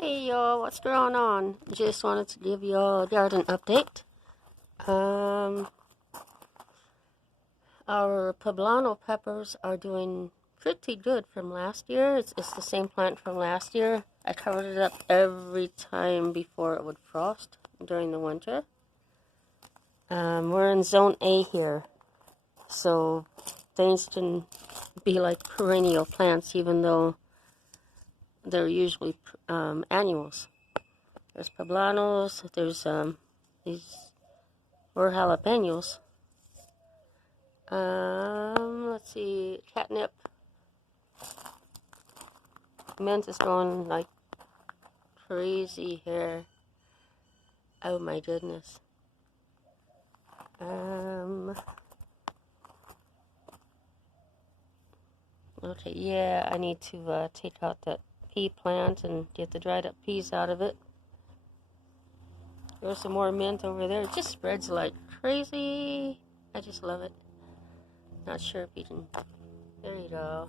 Hey y'all, what's going on? Just wanted to give you a garden update. Our poblano peppers are doing pretty good from last year. It's the same plant from last year. I covered it up every time before it would frost during the winter. We're in zone A here, so things can be like perennial plants even though they're usually annuals. There's poblanos, there's these or jalapenos. Let's see, catnip. Mint is going like crazy here. Oh my goodness. Okay, yeah, I need to take out that pea plant and get the dried up peas out of it. There's some more mint over there. It just spreads like crazy. I just love it. Not sure if you can. There you go.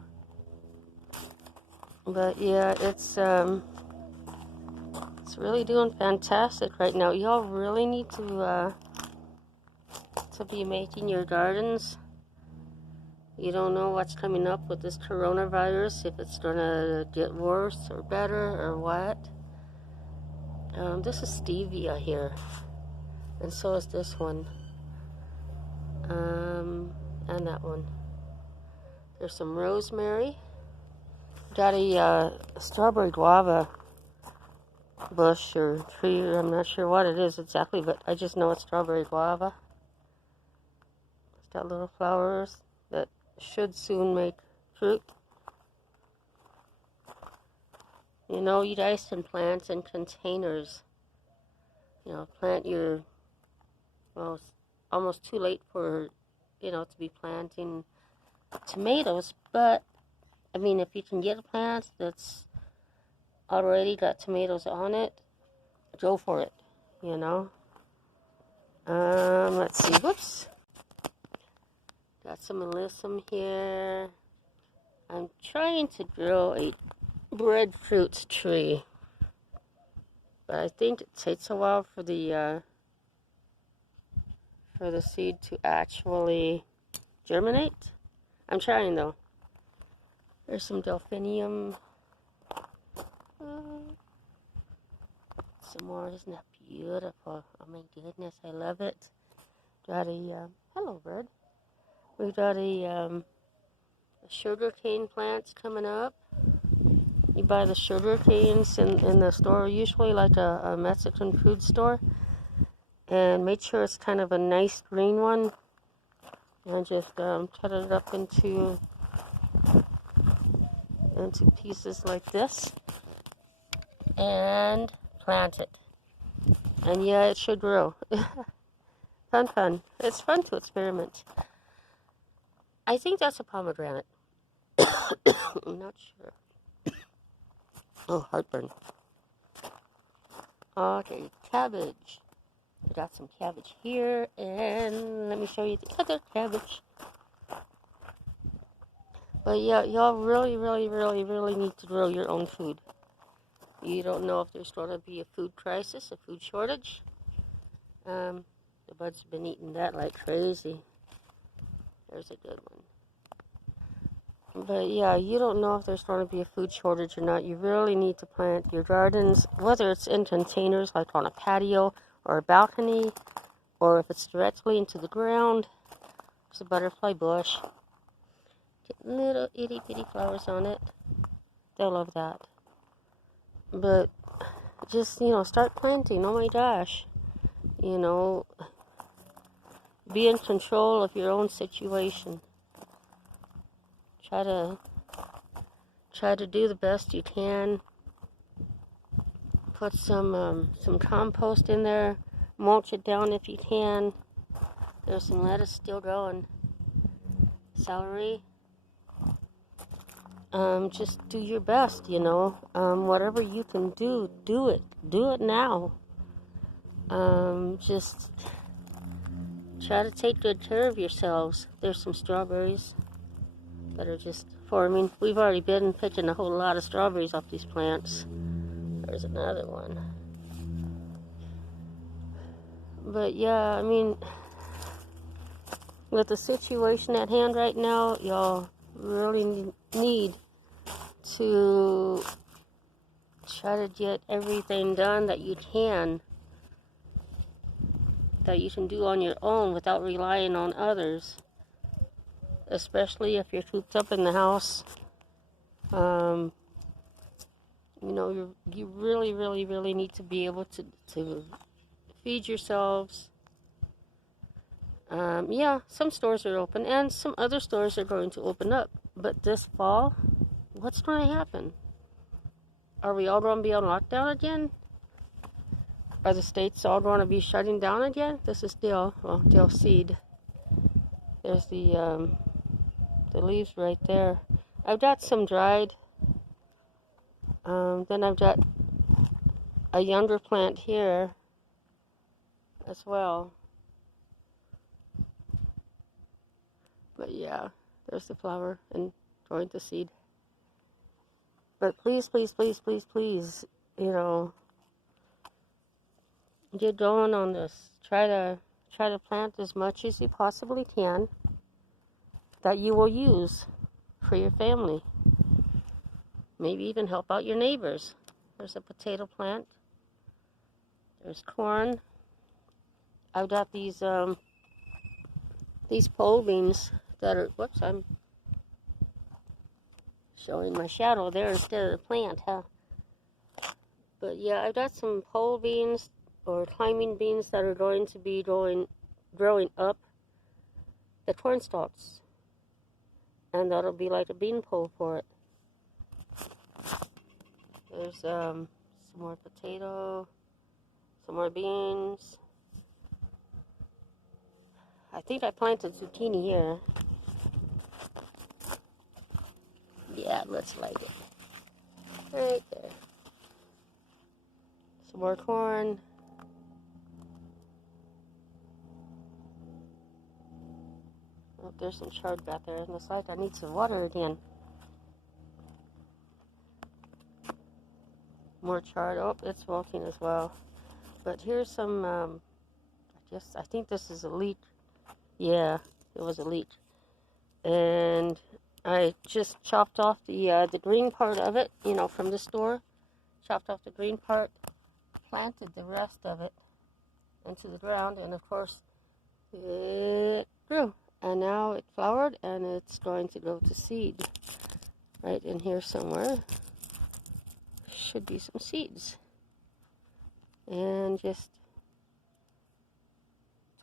But yeah, it's really doing fantastic right now. Y'all really need to be making your gardens. You don't know what's coming up with this coronavirus, if it's gonna get worse or better or what. This is stevia here, and so is this one, and that one. There's some rosemary. Got a strawberry guava bush or tree, or I'm not sure what it is exactly, but I just know it's strawberry guava. It's got little flowers that should soon make fruit. You know, you guys can plant in containers. You know, plant your, well, it's almost too late for, to be planting tomatoes, but, I mean, if you can get a plant that's already got tomatoes on it, go for it, Let's see, whoops. Got some alyssum here. I'm trying to grow a breadfruit tree, but I think it takes a while for the seed to actually germinate. I'm trying though. There's some delphinium. Some more. Isn't that beautiful? Oh my goodness, I love it. Got a hello bird. We got a sugar cane plants coming up. You buy the sugar canes in the store, usually like a Mexican food store, and make sure it's kind of a nice green one, and just cut it up into pieces like this, and plant it. And yeah, it should grow. Fun. It's fun to experiment. I think that's a pomegranate. I'm not sure. Oh, heartburn. Okay, cabbage. We got some cabbage here, and let me show you the other cabbage. But yeah, y'all really need to grow your own food. You don't know if there's going to be a food crisis, a food shortage. The buds have been eating that like crazy. There's a good one. But yeah, you don't know if there's going to be a food shortage or not. You really need to plant your gardens, whether it's in containers like on a patio or a balcony, or if it's directly into the ground. There's a butterfly bush. Get little itty bitty flowers on it. They'll love that. But just, start planting. Oh my gosh. Be in control of your own situation. Try to do the best you can. Put some compost in there. Mulch it down if you can. There's some lettuce still growing. Celery. Just do your best, whatever you can do it. Do it now. Just try to take good care of yourselves. There's some strawberries that are just forming. We've already been picking a whole lot of strawberries off these plants. There's another one. But yeah, I mean, with the situation at hand right now, y'all really need to try to get everything done that you can do on your own without relying on others, especially if you're cooped up in the house. You know, you really, really, really need to be able to feed yourselves. Yeah, some stores are open, and some other stores are going to open up. But this fall, what's going to happen? Are we all going to be on lockdown again? Are the states all going to be shutting down again? This is dill seed. There's the leaves right there. I've got some dried. Then I've got a younger plant here as well. But yeah, there's the flower and growing the seed. But please, please, please, please, please, you know, get going on this. Try to plant as much as you possibly can that you will use for your family. Maybe even help out your neighbors. There's a potato plant. There's corn. I've got these pole beans that are, whoops, I'm showing my shadow there instead of the plant, huh? But yeah, I've got some pole beans or climbing beans that are going to be growing up the corn stalks. And that'll be like a bean pole for it. There's some more potato, some more beans. I think I planted zucchini here. Yeah, it looks like it. Right there. Some more corn. Oh, there's some chard back there. And it's like I need some water again. More chard. Oh, it's wilting as well. But here's some, I think this is a leek. Yeah, it was a leek. And I just chopped off the green part of it, you know, from the store. Chopped off the green part, planted the rest of it into the ground, and of course, it grew. And now it flowered, and it's going to go to seed. Right in here somewhere should be some seeds. And just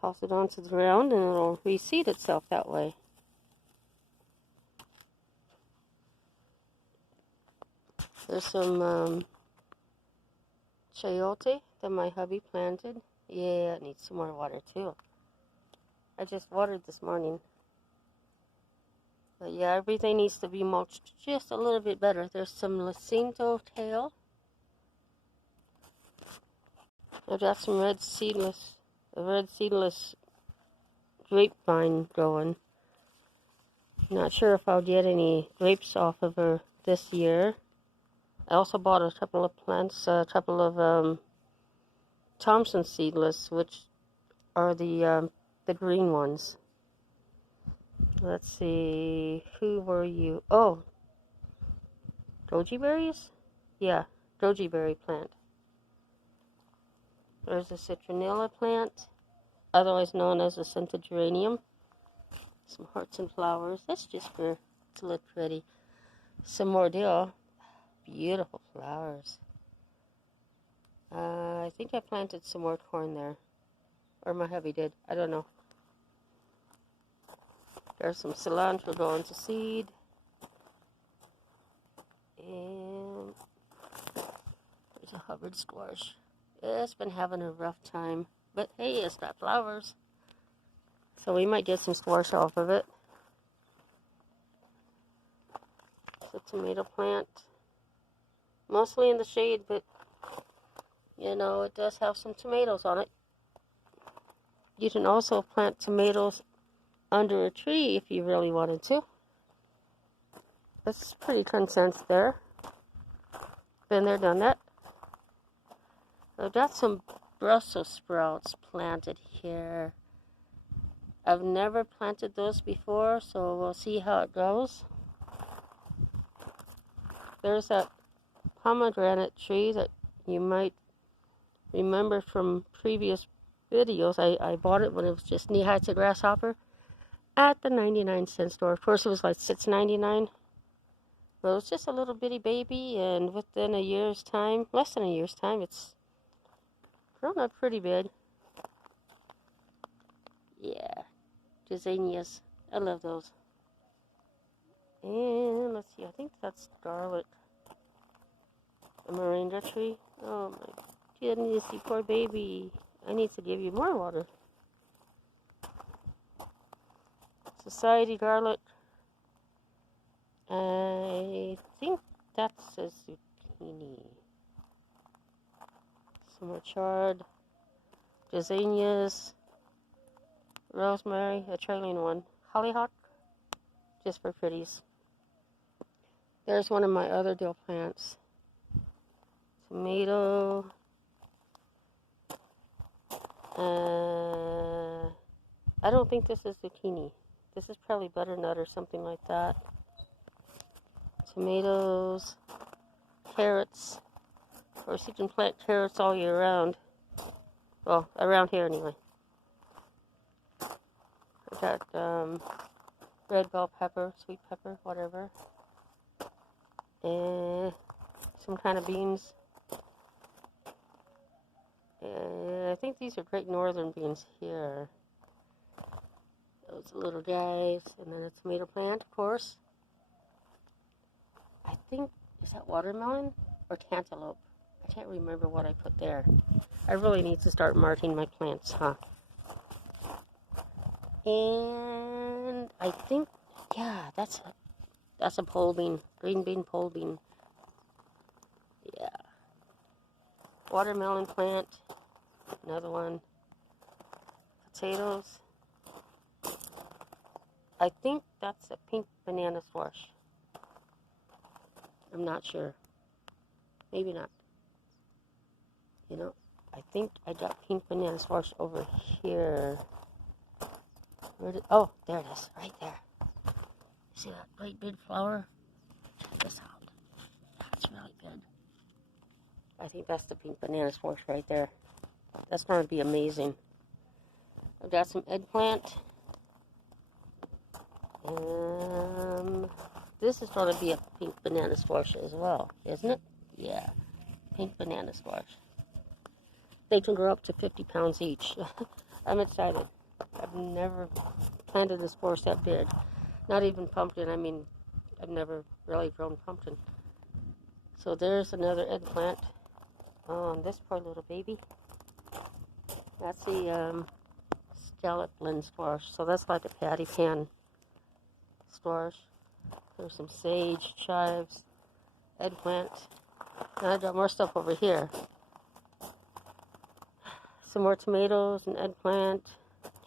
toss it onto the ground, and it'll reseed itself that way. There's some chayote that my hubby planted. Yeah, it needs some more water too. I just watered this morning. But yeah, everything needs to be mulched just a little bit better. There's some Jacinto tail. I've got some red seedless grapevine going. Not sure if I'll get any grapes off of her this year. I also bought a couple of plants, a couple of Thompson seedless, which are the green ones. Let's see, who were you? Oh, goji berries? Yeah, goji berry plant. There's a citronella plant, otherwise known as a scented geranium. Some hearts and flowers. That's just to look pretty. Some more dill. Beautiful flowers. I think I planted some more corn there. Or my hubby did. I don't know. There's some cilantro going to seed. And there's a Hubbard squash. It's been having a rough time. But hey, it's got flowers. So we might get some squash off of it. It's a tomato plant. Mostly in the shade, but you know, it does have some tomatoes on it. You can also plant tomatoes under a tree if you really wanted to. That's pretty common sense there. Been there, done that. I've got some Brussels sprouts planted here. I've never planted those before, so we'll see how it goes. There's that pomegranate tree that you might remember from previous videos. I bought it when it was just knee-high to grasshopper at the 99-cent store. Of course, it was like $6.99. But it was just a little bitty baby, and within a year's time, less than a year's time, it's grown up pretty big. Yeah, zinnias. I love those. And let's see, I think that's garlic. A moringa tree. Oh my goodness, you poor baby. I need to give you more water. Society garlic. I think that's a zucchini. Some more chard. Zinnias. Rosemary, a trailing one. Hollyhock, just for pretties. There's one of my other dill plants. Tomato. I don't think this is zucchini. This is probably butternut or something like that. Tomatoes. Carrots. Of course, you can plant carrots all year round. Well, around here anyway. I've got red bell pepper, sweet pepper, whatever. And some kind of beans. And I think these are Great Northern beans here. Those little guys. And then a tomato plant, of course. I think, is that watermelon or cantaloupe? I can't remember what I put there. I really need to start marking my plants, huh? And I think, yeah, that's a pole bean, green bean pole bean. Yeah. Watermelon plant, another one. Potatoes. I think that's a pink banana squash. I'm not sure. Maybe not. You know, I think I got pink banana squash over here. Oh, there it is, right there. See that great big flower? Check this out. That's really good. I think that's the pink banana squash right there. That's going to be amazing. I've got some eggplant. This is going to be a pink banana squash as well, isn't it? Yeah, pink banana squash. They can grow up to 50 pounds each. I'm excited. I've never planted a squash that big. Not even pumpkin. I mean, I've never really grown pumpkin. So there's another eggplant. Oh, this poor little baby. That's the scallopin squash. So that's like a patty pan squash. There's some sage, chives, eggplant. And I've got more stuff over here. Some more tomatoes and eggplant.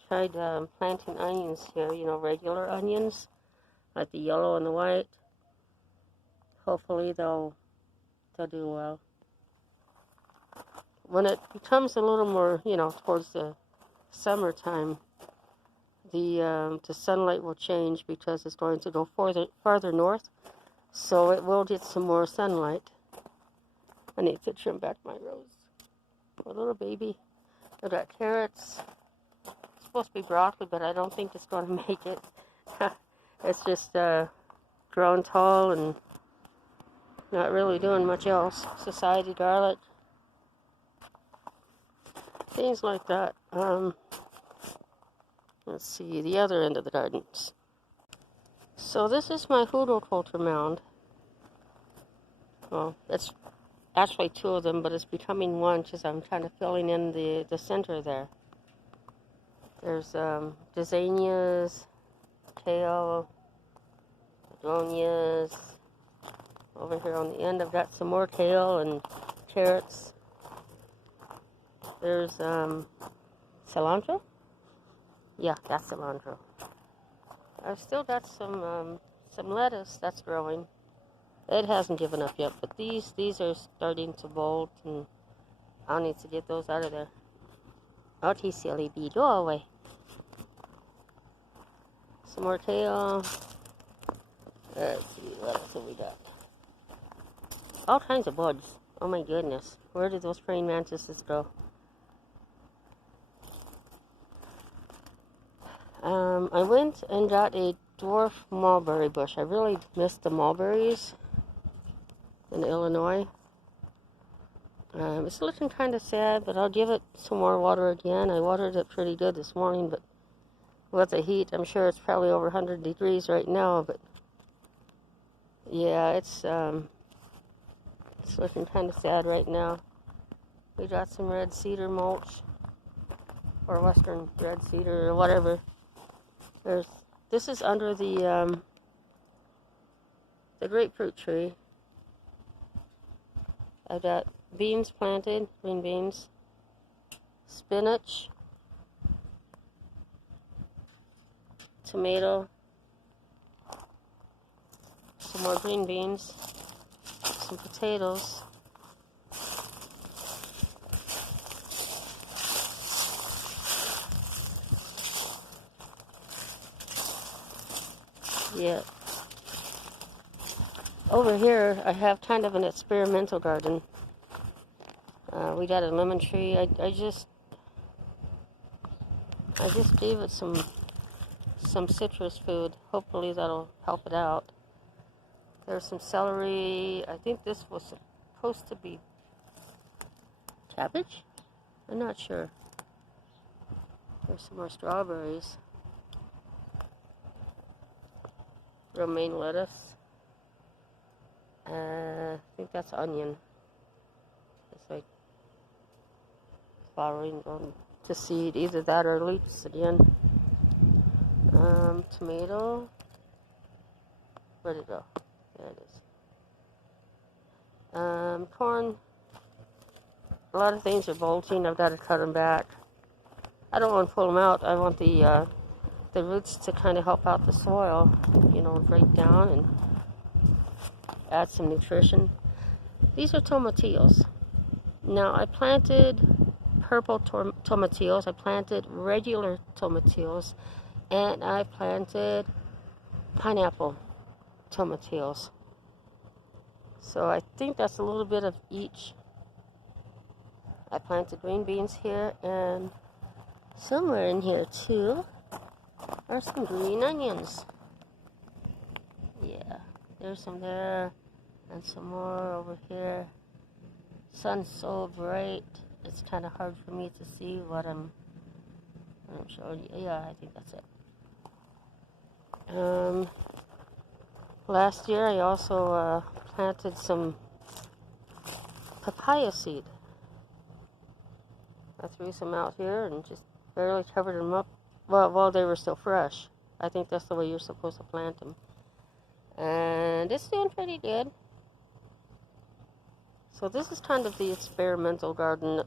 Tried planting onions here, you know, regular onions, like the yellow and the white. Hopefully they'll do well. When it becomes a little more, you know, towards the summertime, the sunlight will change because it's going to go farther north, so it will get some more sunlight. I need to trim back my rose. A little baby. I've got carrots. It's supposed to be broccoli, but I don't think it's going to make it. It's just growing tall and not really doing much else. Society garlic. Things like that. Let's see, the other end of the gardens. So this is my hugelkultur mound. Well, it's actually two of them, but it's becoming one because I'm kind of filling in the center there. There's gazanias, kale, begonias. Over here on the end, I've got some more kale and carrots. There's cilantro. Yeah, that's cilantro. I've still got some lettuce that's growing. It hasn't given up yet, but these are starting to bolt and I'll need to get those out of there. Out, you silly bee. Go away. Some more kale. Let's see, what else have we got? All kinds of bugs. Oh my goodness. Where did those praying mantises go? I went and got a dwarf mulberry bush. I really missed the mulberries in Illinois. It's looking kind of sad, but I'll give it some more water again. I watered it pretty good this morning, but with the heat, I'm sure it's probably over 100 degrees right now, but yeah, it's looking kind of sad right now. We got some red cedar mulch, or western red cedar, or whatever. This is under the grapefruit tree. I've got beans planted, green beans, spinach, tomato, some more green beans, some potatoes, yeah. Over here, I have kind of an experimental garden. We got a lemon tree. I just gave it some citrus food. Hopefully that'll help it out. There's some celery. I think this was supposed to be cabbage? I'm not sure. There's some more strawberries. Romaine lettuce. I think that's onion. It's like flowering on to seed. Either that or leeks again. Tomato. Where'd it go? There it is. Corn. A lot of things are bolting. I've got to cut them back. I don't want to pull them out. I want the roots to kind of help out the soil, break down and add some nutrition. These are tomatillos. Now, I planted purple tomatillos. I planted regular tomatillos. And I planted pineapple tomatillos. So I think that's a little bit of each. I planted green beans here, and somewhere in here too are some green onions. Yeah, there's some there, and some more over here. Sun's so bright, it's kind of hard for me to see what I'm showing you. Yeah, I think that's it. Last year I also planted some papaya seed. I threw some out here and just barely covered them up while they were still fresh. I think that's the way you're supposed to plant them. And it's doing pretty good. So this is kind of the experimental garden.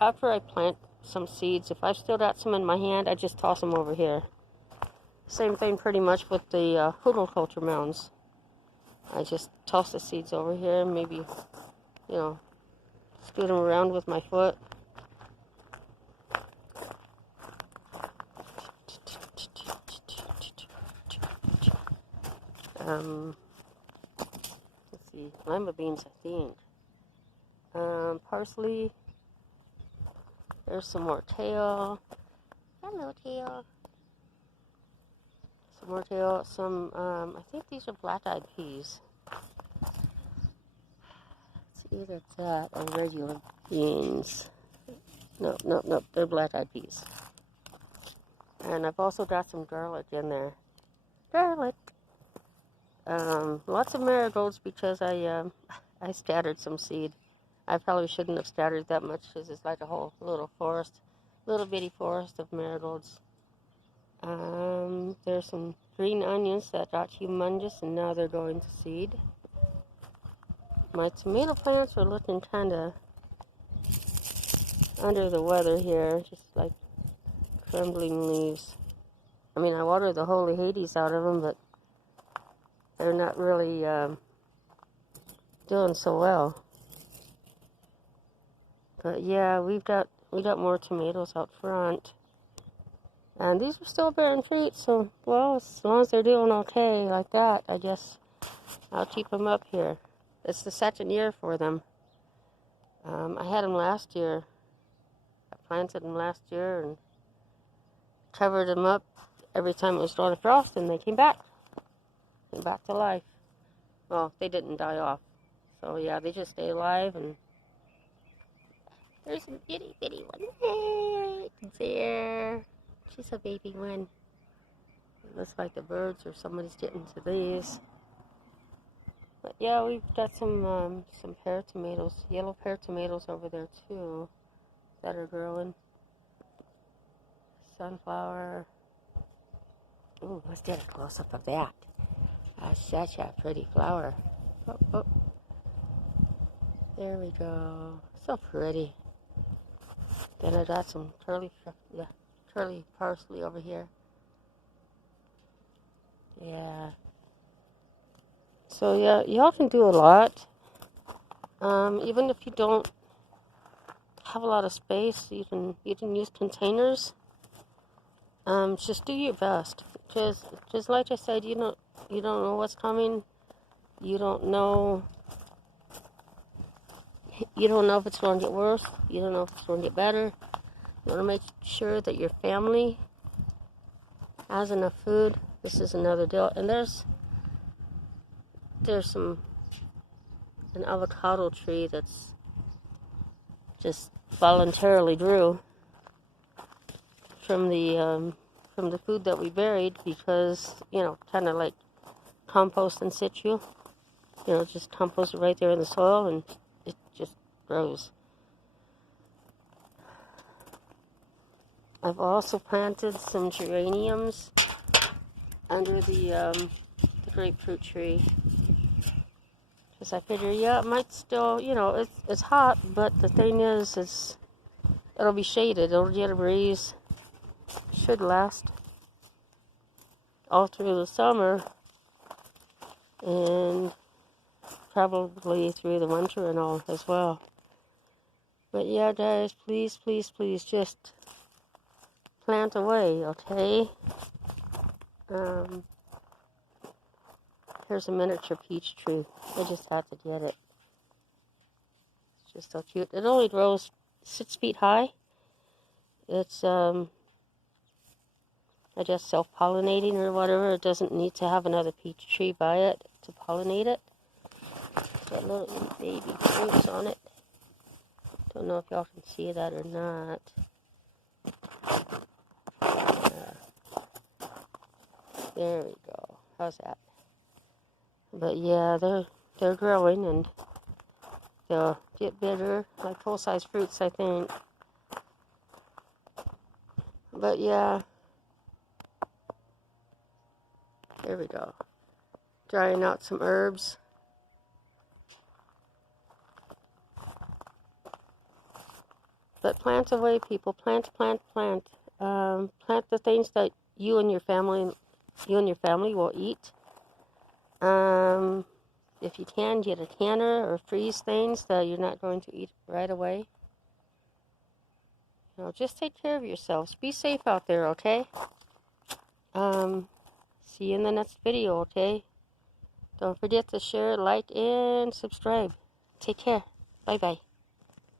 After I plant some seeds, if I've still got some in my hand, I just toss them over here. Same thing pretty much with the horticulture mounds. I just toss the seeds over here, maybe, scoot them around with my foot. Let's see, lima beans, I think. Parsley. There's some more kale. Hello, kale. Some more kale. Some, I think these are black-eyed peas. It's either that or regular beans. No, they're black-eyed peas. And I've also got some garlic in there. Garlic. Lots of marigolds because I scattered some seed. I probably shouldn't have scattered that much because it's like a whole little bitty forest of marigolds. There's some green onions that got humongous and now they're going to seed. My tomato plants are looking kind of under the weather here, just like crumbling leaves. I mean, I water the holy Hades out of them, but they're not really doing so well. But yeah, we got more tomatoes out front. And these are still bearing fruit, so, well, as long as they're doing okay like that, I guess I'll keep them up here. It's the second year for them. I had them last year. I planted them last year and covered them up every time it was throwing a frost, and they came back to life. Well, they didn't die off. So yeah, they just stay alive, and there's a itty bitty one right there. She's a baby one. It looks like the birds or somebody's getting to these. But yeah, we've got some pear tomatoes, yellow pear tomatoes over there too, that are growing. Sunflower. Ooh, let's get a close-up of that. That's such a pretty flower. Oh, oh. There we go. So pretty. Then I got some curly parsley over here. Yeah. So yeah, y'all can do a lot. Even if you don't have a lot of space, you can use containers. Just do your best. Just like I said, you don't know what's coming. You don't know if it's going to get worse. You don't know if it's going to get better. You want to make sure that your family has enough food. This is another deal. And there's an avocado tree that's just voluntarily grew from the food that we buried, because, kind of like compost in situ. Just compost it right there in the soil, and it just grows. I've also planted some geraniums under the grapefruit tree, because I figure, yeah, it might still, it's hot, but the thing is it'll be shaded. It'll get a breeze. Should last all through the summer, and probably through the winter and all as well. But yeah, guys, please, please, please, just plant away, okay? Here's a miniature peach tree. I just had to get it. It's just so cute. It only grows 6 feet high. It's, I guess, self-pollinating or whatever. It doesn't need to have another peach tree by it to pollinate it. It's got little baby fruits on it. Don't know if y'all can see that or not. There we go. How's that? But yeah, they're growing, and they'll get bigger, like full-size fruits, I think. But yeah, there we go. Drying out some herbs. But plant away, people. Plant. Plant the things that you and your family will eat. If you can, get a canner or freeze things that you're not going to eat right away. Just take care of yourselves. Be safe out there, okay? See you in the next video, okay? Don't forget to share, like, and subscribe. Take care. Bye-bye.